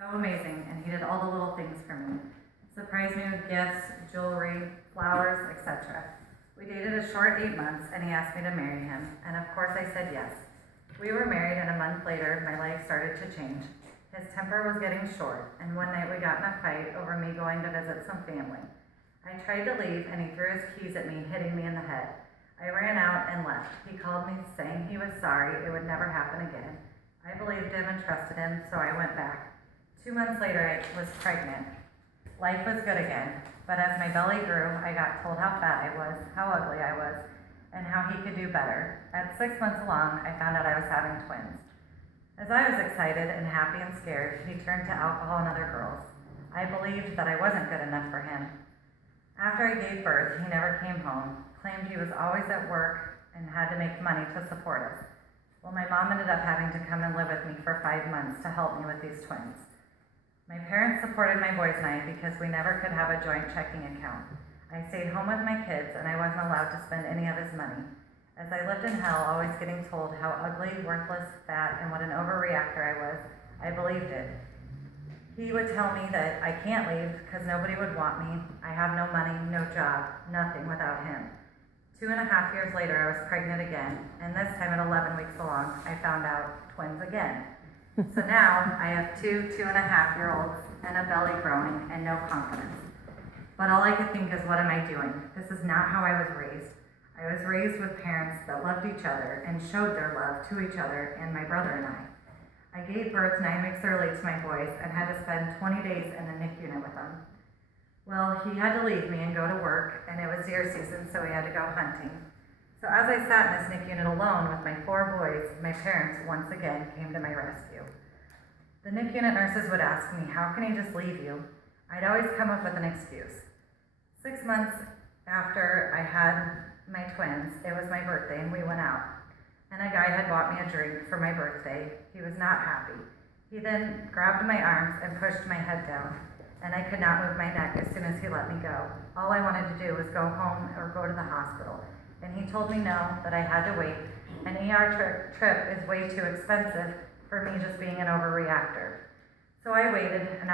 so amazing, and he did all the little things for me. Surprised me with gifts, jewelry, flowers, etc. We dated a short 8 months, and he asked me to marry him, and of course I said yes. We were married, and a month later, my life started to change. His temper was getting short, and one night we got in a fight over me going to visit some family. I tried to leave, and he threw his keys at me, hitting me in the head. I ran out and left. He called me saying he was sorry, it would never happen again. I believed him and trusted him, so I went back. 2 months later, I was pregnant. Life was good again, but as my belly grew, I got told how fat I was, how ugly I was, and how he could do better. At 6 months along, I found out I was having twins. As I was excited and happy and scared, he turned to alcohol and other girls. I believed that I wasn't good enough for him. After I gave birth, he never came home, claimed he was always at work and had to make money to support us. Well, my mom ended up having to come and live with me for 5 months to help me with these twins. My parents supported my boys and I because we never could have a joint checking account. I stayed home with my kids and I wasn't allowed to spend any of his money. As I lived in hell, always getting told how ugly, worthless, fat, and what an overreactor I was, I believed it. He would tell me that I can't leave because nobody would want me. I have no money, no job, nothing without him. 2.5 years later, I was pregnant again, and this time at 11 weeks along, I found out twins again. So now I have two 2.5-year-olds and a belly growing and no confidence. But all I could think is, what am I doing? This is not how I was raised. I was raised with parents that loved each other and showed their love to each other and my brother and I. I gave birth 9 weeks early to my boys and had to spend 20 days in the NICU unit with them. Well, he had to leave me and go to work, and it was deer season, so we had to go hunting. So as I sat in this NICU unit alone with my 4 boys, my parents once again came to my rescue. The NICU unit nurses would ask me, how can he just leave you? I'd always come up with an excuse. 6 months after I had my twins, it was my birthday and we went out. And a guy had bought me a drink for my birthday. He was not happy. He then grabbed my arms and pushed my head down, and I could not move my neck as soon as he let me go. All I wanted to do was go home or go to the hospital. And he told me no, that I had to wait. An ER trip is way too expensive for me just being an overreactor. So I waited, and